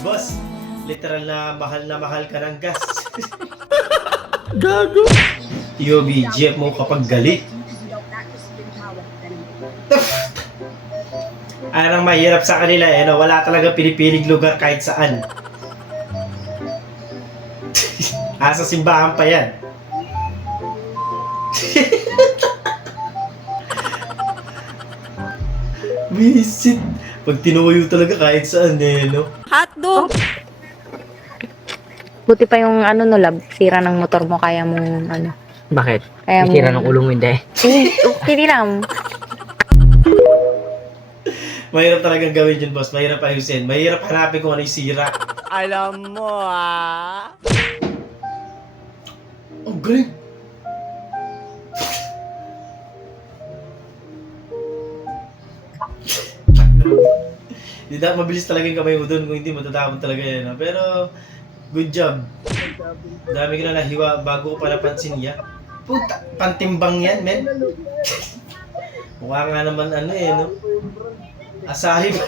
boss. Literal na mahal ka ng gas. Gago! Yobi, jeep mo kapag galit. Anong mahirap sa kanila eh, no? Wala talaga pinipiling lugar kahit saan. Asa simbahan pa yan. Visit. Pag tinuyo talaga kahit saan eh, no? Hotdog! Buti pa yung ano no, lab, sira ng motor mo, kaya mong ano. Bakit? Kaya mo. Sira ng ulo mo, hindi. Okay lang. Mahirap talagang gawin yun, boss. Mahirap ayusin. Mahirap hanapin kung ano yung sira. Alam mo ah. Oh, galing. Hindi na mabilis talaga yung kamay mo dun kung hindi matatapon talaga yan. No? Pero, good job. Dami ko na nahiwa bago ko pa napansin yan. Puta, pantimbang yan, men. Mukha nga naman ano eh, no? Asahi pa.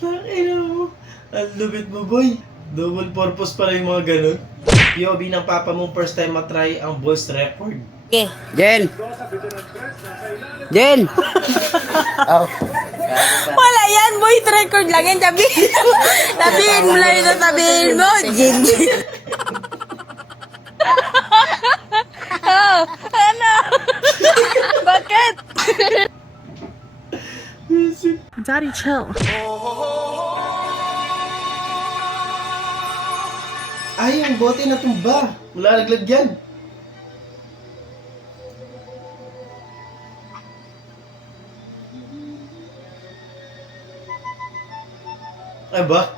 Nakina mo. Ang lupit mo, boy. Double purpose pala yung mga ganun. POV ng papa mo first time matry ang voice record. Jen! Jen! Oh. Wala yan, voice record lang yan. Sabihin mo lang ito, sabihin mo. Jin. Oh, ano? Bakit? Daddy, chill. Ay, ang bote na tumba. Wala naglag yan. Ay ba?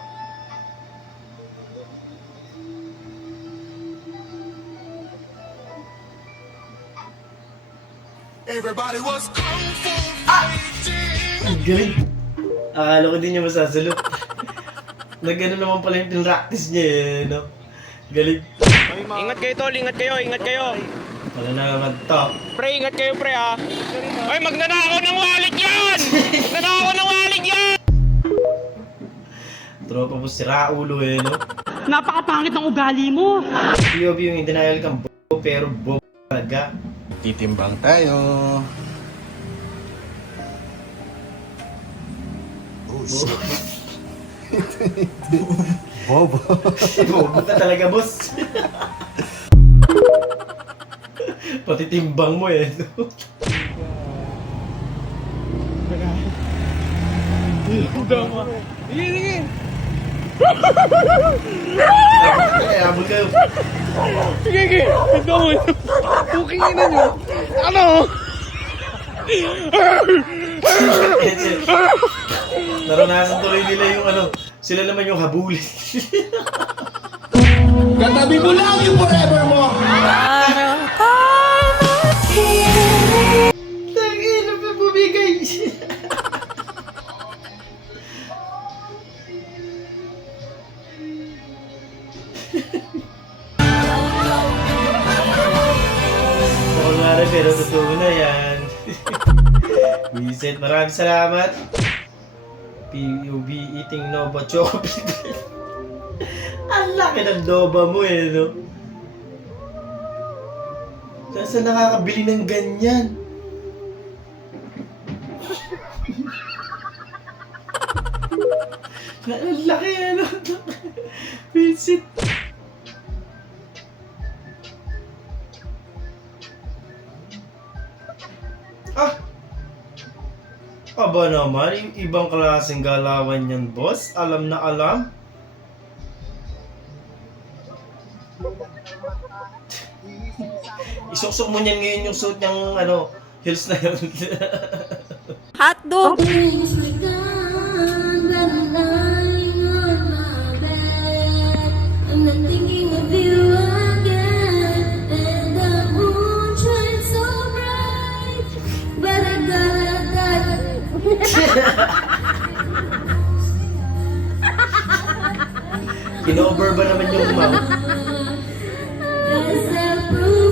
Everybody was kung fu fighting. Ang galing. Akala ko din niya masasalot. Nagano naman pala yung pinractice niya eh, no? Galing. Ingat kayo tol, ingat kayo, ingat kayo. Wala na naman to. Pre, ingat kayo pre ah. Ay, magnanakaw ng wallet yan! Nanakaw ng wallet yan! Tropa mo sira ulo eh, no? Napakapangit ng ugali mo! POV yung in denial kang pero talaga. Titimbang tayo. Oh, shit. Bobo. Bobo ka talaga, boss. Pati timbang mo eh, no? Sige, sige. Ay, abot kayo. Sige, sige. Ito mo. Pukingin na nyo. Ano? Naranasan tuloy nila yung ano, sila naman yung habulin. Katabi mo lang yung forever mo. Tangina pa bumigay. Oo nga rin, pero totoo na yan. Vincent, maraming salamat. PUB eating Nova chocolate. Ang laki ng Nova mo eh, no? Saan nakakabili ng ganyan? Ang laki ano? Vincent. Ah! Aba naman, yung ibang klaseng galawan yan, boss. Alam na alam. Isuksok mo niyan ngayon yung suit niyang ano, heels na yun. Hotdog! Kino-over ba naman yung mouth?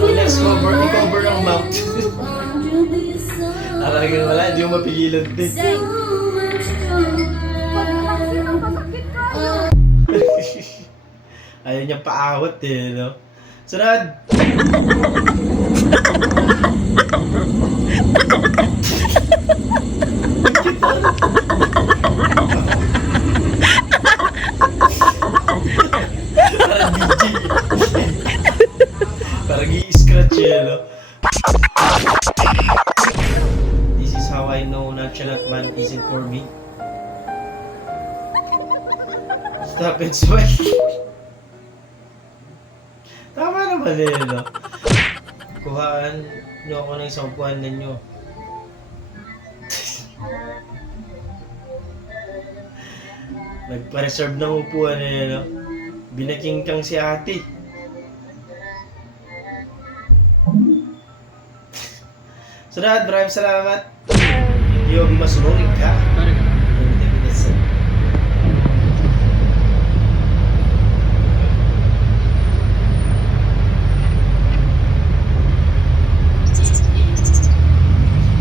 Ang next cover, i-cover ang mouth. Talagang wala, hindi mo mapigilan din. Ayaw niyang paawat eh, no? Sunod! Parang DJ. Parang i-scratch yun, no? This is how I know nonchalant man isn't for me. Stop and smile. Tama naman eh, no? Kuhaan nyo ako ng isang upuan ninyo. Nagpa-reserve ng upuan eh, no? Binaking kang si ate. Sunod, maraming salamat. Yogi masunurin ka.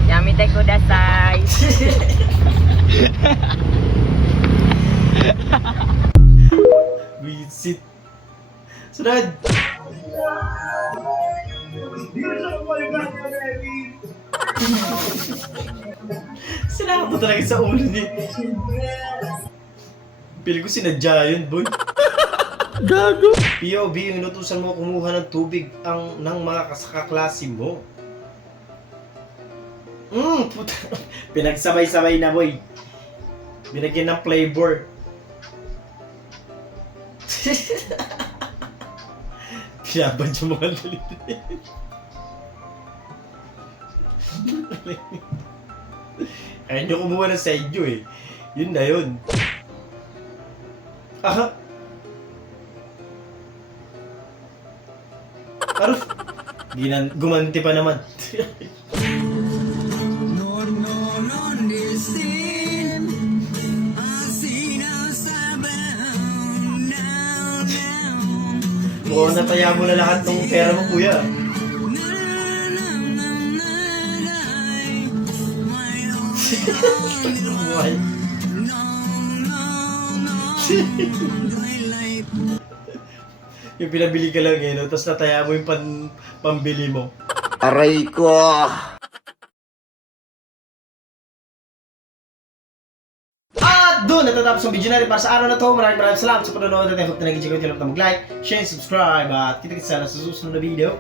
Yamite kudasai. Visit. Sunod. Sinaka to talaga sa ulo ni. Pili ko sinadya yun, boy. Gago. POV, yung inutusan mo kumuha ng tubig ng mga kaklase mo. Puta. Pinagsabay-sabay na, boy. Binagyan ng flavor. Kinaban yung mga dalito. Kaya nyo kumuha ng sa inyo eh. Yun na yun. Aha. Aruf. Gumanti pa naman. Mukhang nataya mo na lahat ng pera mo, kuya. Buhay. Yung pinabili ka lang eh, no? Tapos nataya mo yung pambili mo. Aray ko! At doon natatapos ang video natin para sa araw na to. Maraming salamat sa panonood at I hope na nag-enjoy ko. Huwag mag-like, share, subscribe at kita-kita sa susunod na video.